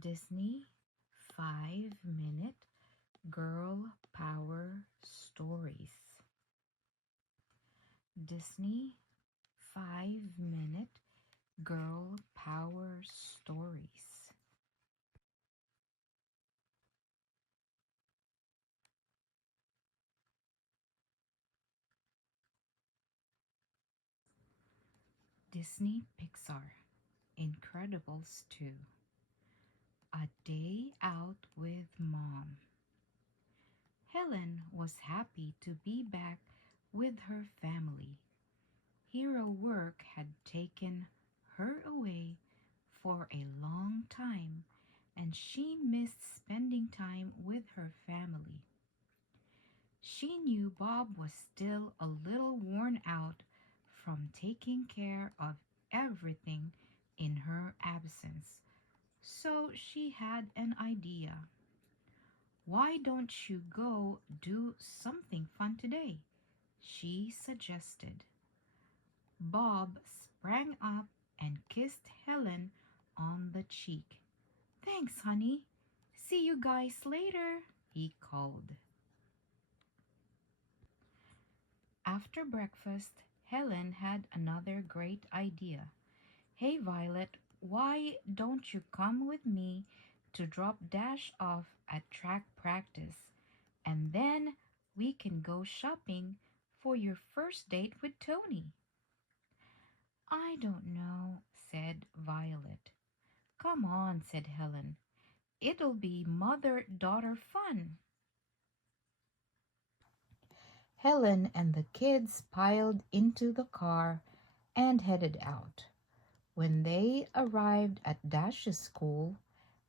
Disney 5-minute girl power stories. Disney 5-minute girl power stories. Disney Pixar Incredibles 2. A day out with mom. Helen was happy to be back with her family. Hero work had taken her away for a long time, and she missed spending time with her family. She knew Bob was still a little worn out from taking care of everything in her absence, so she had an idea. "Why don't you go do something fun today?" she suggested. Bob sprang up and kissed Helen on the cheek. "Thanks, honey. See you guys later," he called. After breakfast, Helen had another great idea. "Hey, Violet, why don't you come with me to drop Dash off at track practice? And then we can go shopping for your first date with Tony." "I don't know," said Violet. "Come on," said Helen. "It'll be mother-daughter fun." Helen and the kids piled into the car and headed out. When they arrived at Dash's school,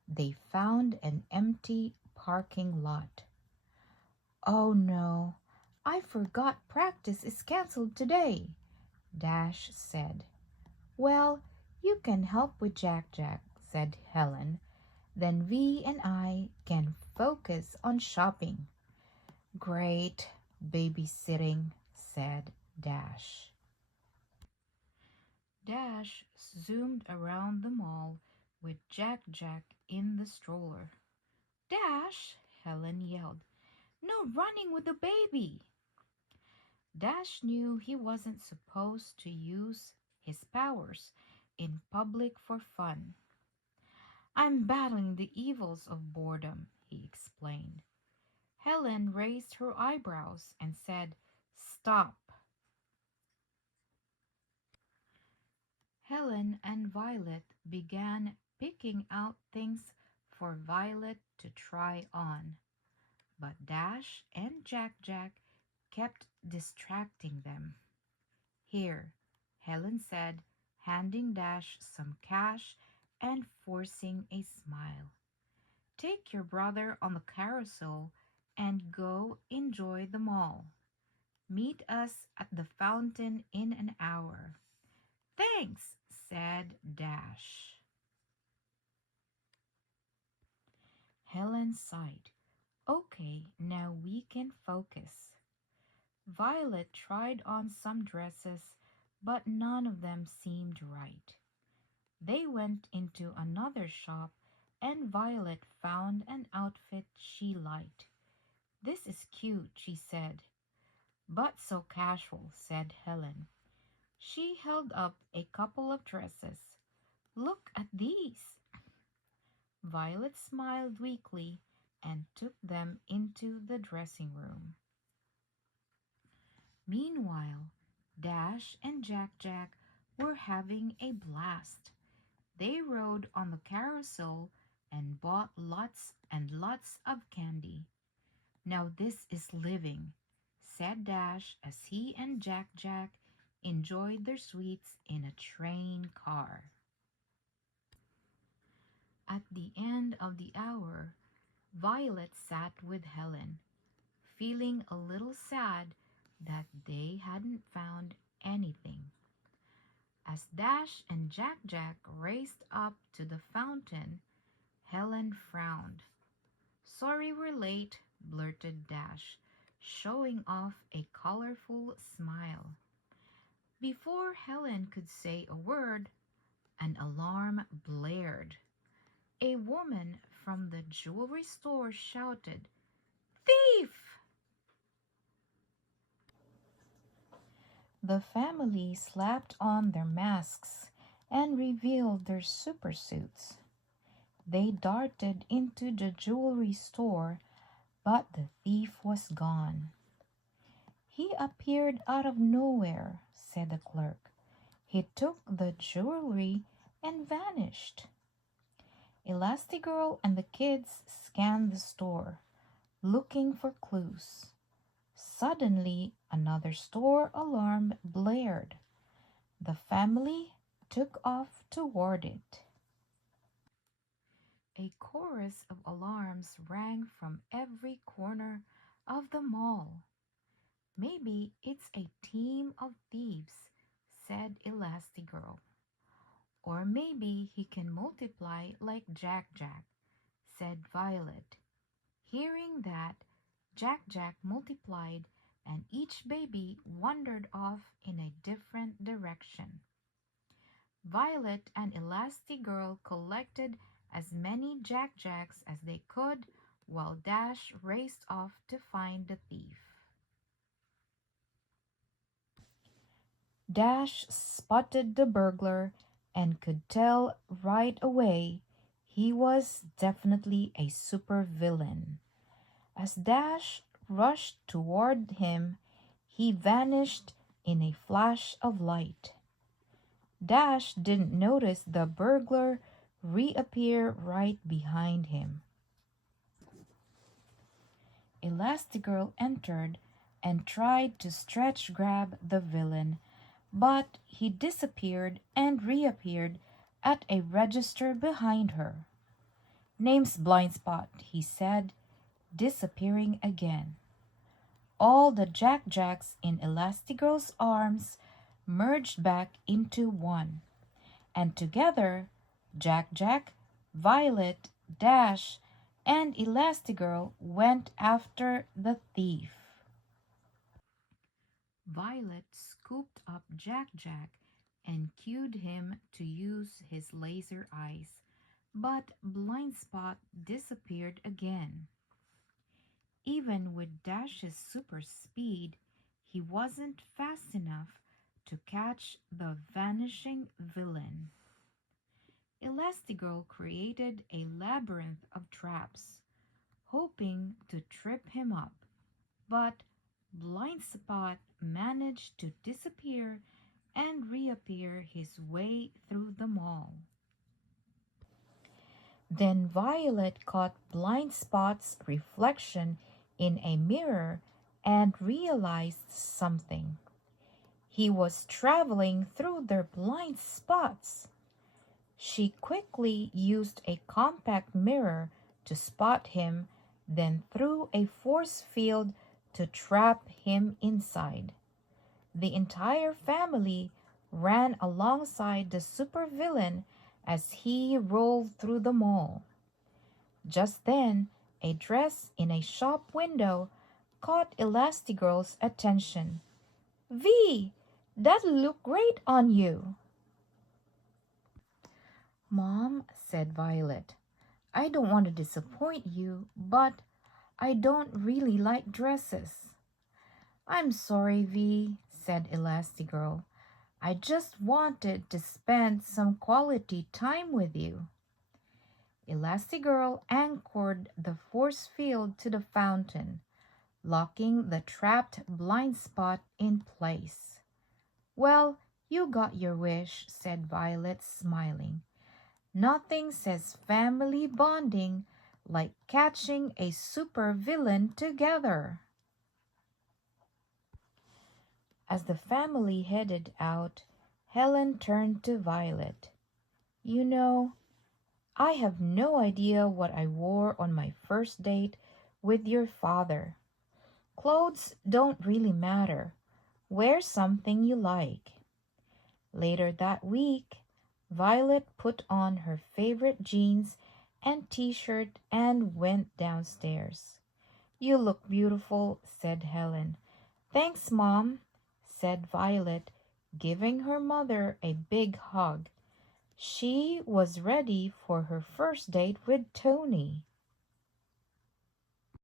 they found an empty parking lot. "Oh no, I forgot practice is canceled today," Dash said. "Well, you can help with Jack Jack," said Helen. "Then Vi and I can focus on shopping." "Great babysitting," said Dash. Dash zoomed around the mall with Jack Jack in the stroller. "Dash!" Helen yelled. "No running with the baby!" Dash knew he wasn't supposed to use his powers in public for fun. "I'm battling the evils of boredom," he explained. Helen raised her eyebrows and said, "Stop." Helen and Violet began picking out things for Violet to try on, but Dash and Jack Jack kept distracting them. "Here," Helen said, handing Dash some cash and forcing a smile. "Take your brother on the carousel and go enjoy the mall. Meet us at the fountain in an hour." "Thanks," said Dash. Helen sighed. "Okay, now we can focus." Violet tried on some dresses, but none of them seemed right. They went into another shop and Violet found an outfit she liked. "This is cute," she said. "But so casual," said Helen. She held up a couple of dresses. "Look at these." Violet smiled weakly and took them into the dressing room. Meanwhile, Dash and Jack Jack were having a blast. They rode on the carousel and bought lots and lots of candy. "Now this is living," said Dash as he and Jack Jack enjoyed their sweets in a train car. At the end of the hour, Violet sat with Helen, feeling a little sad that they hadn't found anything. As Dash and Jack Jack raced up to the fountain, Helen frowned. "Sorry we're late," blurted Dash, showing off a colorful smile. Before Helen could say a word, an alarm blared. A woman from the jewelry store shouted, "Thief!" The family slapped on their masks and revealed their super suits. They darted into the jewelry store, but the thief was gone. "He appeared out of nowhere," said the clerk. "He took the jewelry and vanished." Elastigirl and the kids scanned the store, looking for clues. Suddenly, another store alarm blared. The family took off toward it. A chorus of alarms rang from every corner of the mall. "Maybe it's a team of thieves," said Elastigirl. "Or maybe he can multiply like Jack Jack," said Violet. Hearing that, Jack Jack multiplied and each baby wandered off in a different direction. Violet and Elastigirl collected as many Jack Jacks as they could while Dash raced off to find the thief. Dash spotted the burglar and could tell right away he was definitely a supervillain. As Dash rushed toward him, he vanished in a flash of light. Dash didn't notice the burglar reappear right behind him. Elastigirl entered and tried to stretch grab the villain, but he disappeared and reappeared at a register behind her. "Name's Blindspot," he said, disappearing again. All the Jack Jacks in Elastigirl's arms merged back into one, and together Jack Jack, Violet, Dash, and Elastigirl went after the thief. Violet scooped up Jack Jack and cued him to use his laser eyes, but Blindspot disappeared again. Even with Dash's super speed, he wasn't fast enough to catch the vanishing villain. Elastigirl created a labyrinth of traps, hoping to trip him up, but Blindspot managed to disappear and reappear his way through the mall. Then Violet caught Blindspot's reflection in a mirror and realized something. He was traveling through their blind spots. She quickly used a compact mirror to spot him, then threw a force field to trap him inside. The entire family ran alongside the supervillain as he rolled through the mall. Just then, a dress in a shop window caught Elastigirl's attention. "V, that'll look great on you." "Mom," said Violet, "I don't want to disappoint you, but I don't really like dresses." "I'm sorry, V," said Elastigirl. "I just wanted to spend some quality time with you." Elastigirl anchored the force field to the fountain, locking the trapped Blindspot in place. "Well, you got your wish," said Violet, smiling. "Nothing says family bonding like catching a supervillain together." As the family headed out, Helen turned to Violet. "You know, I have no idea what I wore on my first date with your father. Clothes don't really matter. Wear something you like." Later that week, Violet put on her favorite jeans and t-shirt and went downstairs. "You look beautiful," said Helen. "Thanks, Mom," said Violet, giving her mother a big hug. She was ready for her first date with Tony.